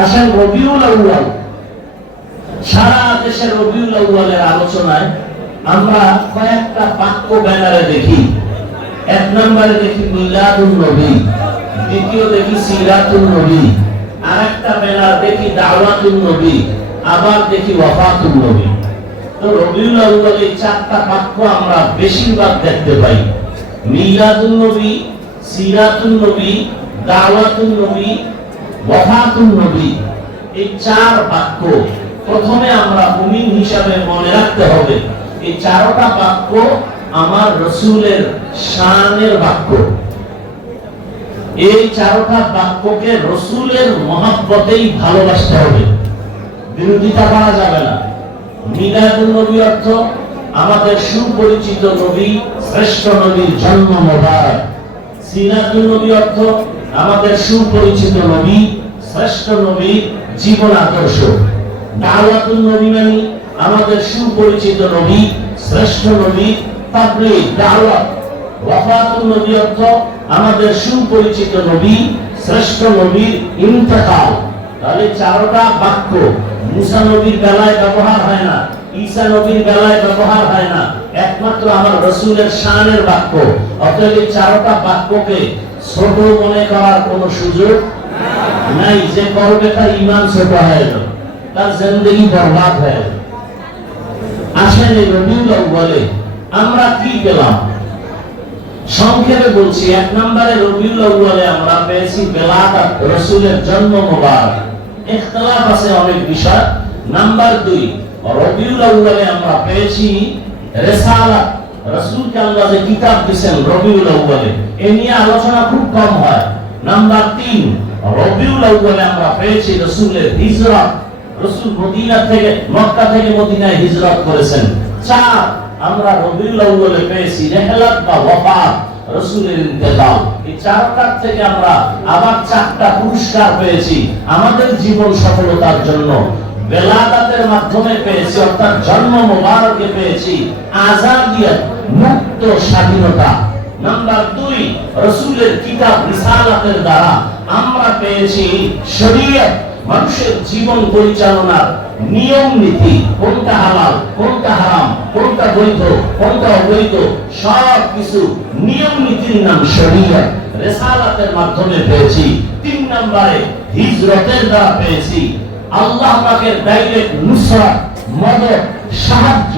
আসেন রবিউল আউয়াল, সারা দেশের রবিউল আউয়ালের আলোচনায় আমরা কয়েকটা বাক্য ব্যানারে দেখি। এক নম্বরে দেখি মিলাদুন নবী, দ্বিতীয় দেখি সিরাতুন নবী, আরেকটা ব্যানার দেখি দাওয়াতুন নবী, আবার দেখি ওয়াফাতুন নবী। তো রবিউল আউয়ালে চারটা বাক্য আমরা বেশিরভাগ দেখতে পাই। মিলাদুন নবী, সিরাতুন নবী, দাওয়াতুন নবী, ওয়াফাতুন নবী। এই চার বাক্য প্রথমে আমরা মুমিন হিসাবে মনে রাখতে হবে। এই চারটা বাক্য আমার রাসূলের শানের বাক্য। এই চারটা বাক্যকে রাসূলের মহব্বতেই ভালোবাসতে হবে, বিরোধিতা করা যাবে না। মিলাদুন নবী অর্থ আমাদের সুপরিচিত নবী, শ্রেষ্ঠ নবীর জন্ম মোবারক। সিরাতুন নবী অর্থ আমাদের সুপরিচিত নবী, শ্রেষ্ঠ নবীর জীবন আদর্শ। দাওয়াতুন নবী মানে আমাদের সুপরিচিত নবী, শ্রেষ্ঠ নবীর তাবলীগ দাওয়াত। ওয়াফাতুন নবী অর্থ আমাদের সুপরিচিত নবী, শ্রেষ্ঠ নবীর ইন্তেকাল। তাহলে চারটা বাক্য মুসা নবীর বেলায় ব্যবহার হয় না, ঈসা নবীর বেলায় ব্যবহার হয় না, একমাত্র আমার রাসূলের শানের বাক্য। অতএব এই চারটা বাক্যকে ছোট মনে করার কোনো সুযোগ নাই। যে করবে তার ঈমান ছোট হয়ে যাবে, তার জিন্দেগি বরবাদ হয়ে যাবে। আসেন এই রবিউল আউয়ালে আমরা কি পেলাম সংক্ষেপে বলছি। এক নম্বরে রবিউল আউয়ালে আমরা পেয়েছি বেলাদাত, রাসূলের জন্ম মোবারক। ইখতিলাফ আছে অনেক বিষয়। নাম্বার 2, রবিউল আউয়ালে আমরা পেয়েছি রিসালাত, রাসূলকে আল্লাহ যে কিতাব দিয়েছেন রবিউল আউয়ালে, এ নিয়ে আলোচনা খুব কম হয়। নাম্বার 3, রবিউল আউয়ালে আমরা পেয়েছি রাসূলের হিজরত, রাসূল মদিনা থেকে মক্কা থেকে মদিনায় হিজরত করেছেন। 4, আমরা রবিউল আউয়ালে পেয়েছি রিহলাত বা ওয়াফাত, রাসূলের ইন্তেকাল। এই চারটার থেকে আমরা আবার 4টা পুরস্কার পেয়েছি আমাদের জীবন সফলতার জন্য। বেলাদাতের মাধ্যমে পেয়েছি, অর্থাৎ জন্ম মোবারকে পেয়েছি আযাদিয়ত, মুক্ত স্বাধীনতা। নাম্বার 2, রাসূলের কিতাব রিসালাতের দ্বারা আমরা পেয়েছি শরীয়ত, মানুষের জীবন পরিচালনার নিয়ম নীতি, কোনটা হালাল, কোনটা হারাম, কোনটা বৈধ, কোনটা অবৈধ, সব কিছু নিয়ম নীতির নাম শরীয়ত। রিসালাতের মাধ্যমে পেয়েছি। 3 নম্বরে হিজরতের দ্বারা পেয়েছি আল্লাহ পাকের ডাইরেক্ট নুসরাত, মদদ, সাহায্য।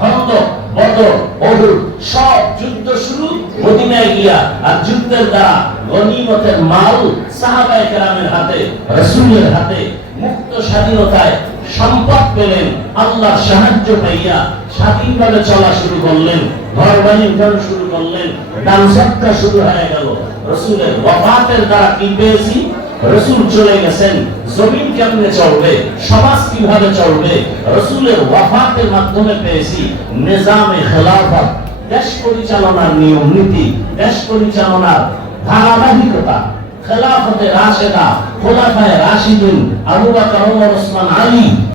খন্দক, বদর, উহুদ সব যুদ্ধ শুরু মদিনায় গিয়া, আর যুদ্ধের দ্বারা গনিমতের মাল সাহাবায়ে কেরামের হাতে, রাসূলের হাতে। মুক্ত স্বাধীনতায় সম্পদ পেলেন, আল্লাহর সাহায্য পাইয়া স্বাধীনভাবে চলা শুরু করলেন, ঘর বাড়ি উঠানো শুরু করলেন, দান সদকা শুরু হয়ে গেল। রাসূলের ওয়াফাতের দ্বারা কি পেয়েছি? রাসূল চলে গেছেন, জমিন কেমনে চলবে, সমাজ কিভাবে চলবে, রাসূলের ওয়াফাতের মাধ্যমে পেয়েছি নিজামে খেলাফত, দেশ পরিচালনার নিয়ম নীতি, দেশ পরিচালনার ধারাবাহিকতা। খেলাফতে রাশেদা, খোলাফায়ে রাশিদুন, আবু বকর, ওমর, ওসমান, আলী